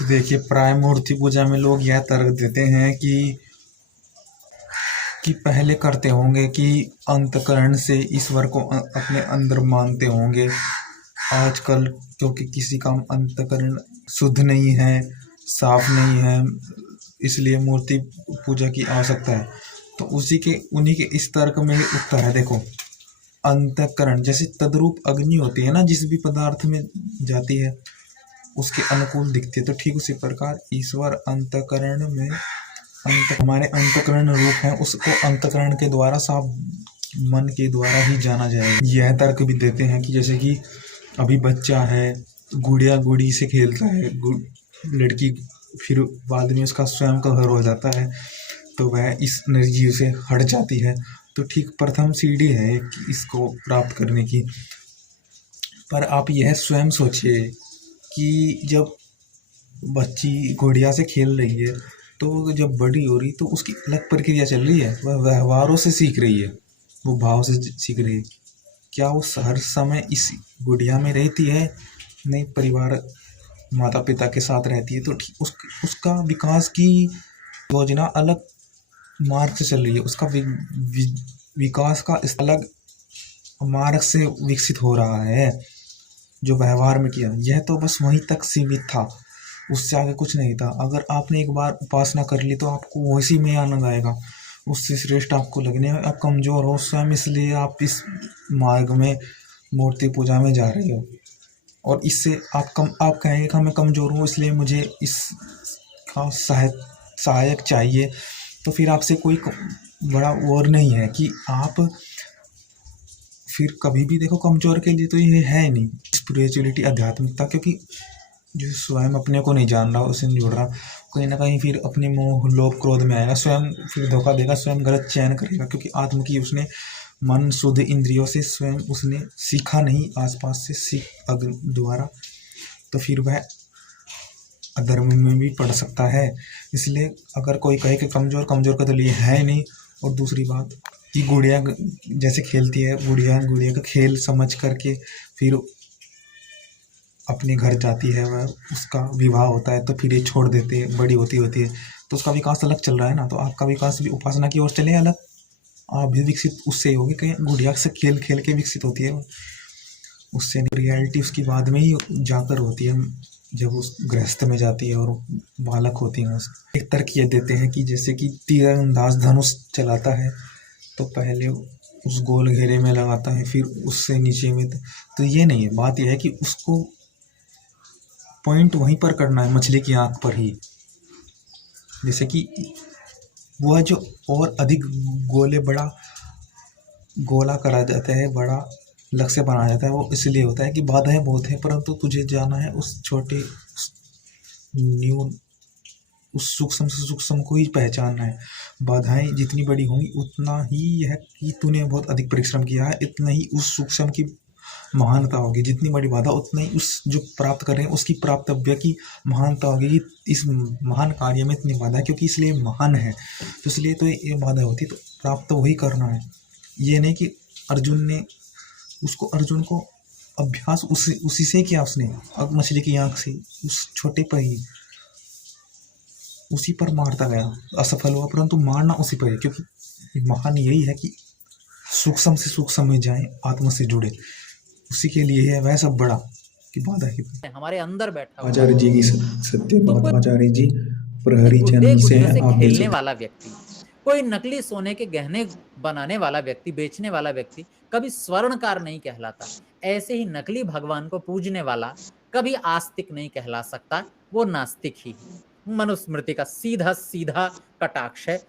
तो देखिए, प्राय मूर्ति पूजा में लोग यह तर्क देते हैं कि पहले करते होंगे कि अंतःकरण से ईश्वर को अपने अंदर मानते होंगे। आजकल क्योंकि किसी का अंतःकरण शुद्ध नहीं है, साफ नहीं है, इसलिए मूर्ति पूजा की आवश्यकता है। तो उन्हीं के इस तर्क में ही उत्तर है। देखो, अंतःकरण जैसे तद्रूप अग्नि होती है ना, जिस भी पदार्थ में जाती है उसके अनुकूल दिखती है, तो ठीक उसी प्रकार ईश्वर अंतःकरण में हमारे अंतःकरण रूप है, उसको अंतःकरण के द्वारा साफ मन के द्वारा ही जाना जाएगा। यह तर्क भी देते हैं कि जैसे कि अभी बच्चा है, गुड़िया गुड़ी से खेलता है, लड़की, फिर बाद में उसका स्वयं का घर हो जाता है तो वह इस निर्जीव से हट जाती है। तो ठीक प्रथम सीढ़ी है इसको प्राप्त करने की। पर आप यह स्वयं सोचिए कि जब बच्ची गुड़िया से खेल रही है तो जब बड़ी हो रही तो उसकी अलग प्रक्रिया चल रही है, वह व्यवहारों से सीख रही है, वो भाव से सीख रही है। क्या वो हर समय इस गुड़िया में रहती है? नहीं, परिवार माता पिता के साथ रहती है, तो उसका विकास की योजना अलग मार्ग से चल रही है, उसका विकास का अलग मार्ग से विकसित हो रहा है। जो व्यवहार में किया यह तो बस वहीं तक सीमित था, उससे आगे कुछ नहीं था। अगर आपने एक बार उपासना कर ली तो आपको उसी में आनंद आएगा, उससे श्रेष्ठ आपको लगने में आप कमज़ोर हो स्वयं, इसलिए आप इस मार्ग में मूर्ति पूजा में जा रहे हो। और इससे आप कहेंगे कि मैं कमज़ोर हूँ इसलिए मुझे इसका सहायक चाहिए, तो फिर आपसे कोई बड़ा और नहीं है कि आप फिर कभी भी देखो, कमज़ोर के लिए तो ये है नहीं स्पिरिचुअलिटी, आध्यात्मिकता, क्योंकि जो स्वयं अपने को नहीं जान रहा, उससे नहीं जुड़ रहा, कहीं ना कहीं फिर अपने मोह लोभ क्रोध में आएगा, स्वयं फिर धोखा देगा, स्वयं गलत चयन करेगा, क्योंकि आत्म की उसने मन शुद्ध इंद्रियों से स्वयं उसने सीखा नहीं, आसपास से सीख द्वारा, तो फिर वह अधर्म में भी पड़ सकता है। इसलिए अगर कोई कहे कि कमज़ोर का तो लिए है नहीं। और दूसरी बात कि गुड़िया जैसे खेलती है, गुड़िया का खेल समझ करके फिर अपने घर जाती है, वह उसका विवाह होता है तो फिर ये छोड़ देते हैं, बड़ी होती है तो उसका विकास अलग चल रहा है ना। तो आपका विकास भी उपासना की ओर चले अलग, आप भी विकसित उससे ही होगी, कहीं गुड़िया से खेल खेल के विकसित होती है, उससे रियलिटी उसकी बाद में ही जाकर होती है, जब उस गृहस्थ में जाती है और बालक होती है। एक तर्क ये देते हैं कि जैसे कि तीरंदाज धनुष चलाता है तो पहले उस गोल घेरे में लगाता है, फिर उससे नीचे में, तो ये नहीं है। बात यह है कि उसको पॉइंट वहीं पर करना है, मछली की आंख पर ही। जैसे कि वह जो और अधिक बड़ा गोला करा जाता है, बड़ा लक्ष्य बनाया जाता है, वो इसलिए होता है कि बाधाएं बहुत है, परंतु तुझे जाना है उस छोटे उस सूक्ष्म से सूक्ष्म को ही पहचानना है। बाधाएं जितनी बड़ी होंगी उतना ही यह कि तूने बहुत अधिक परिश्रम किया है, इतना ही उस सूक्ष्म की महानता होगी। जितनी बड़ी बाधा उतना ही उस जो प्राप्त कर रहे हैं उसकी प्राप्तव्य की महानता होगी। इस महान कार्य में इतनी बाधा है क्योंकि इसलिए महान है, तो इसलिए तो ये बाधा होती, तो प्राप्त तो वही करना है। ये नहीं कि अर्जुन को अभ्यास उसी से किया उसने, अब मछली की आंख से उस छोटे पर ही उसी पर मारता गया, असफल हुआ, परंतु मारना उसी पर है, क्योंकि महान यही है कि सूक्ष्म से सूक्ष्म में जाए, आत्मा से जुड़े, उसी के लिए है वह सब बड़ा की बात है। हमारे अंदर बैठा हुआ आचार्य जी की सत्य बात। तो आचार्य जी प्रहरी गुड्डे चैनल से गुड़ियों हैं, से आप भी खेलने वाला व्यक्ति, कोई नकली सोने के गहने बनाने वाला व्यक्ति, बेचने वाला व्यक्ति कभी स्वर्णकार नहीं कहलाता। ऐसे ही नकली भगवान को पूजने वाला कभी आस्तिक नहीं कहला सकता, वो नास्तिक ही है। मनुस्मृति का सीधा सीधा कटाक्ष है।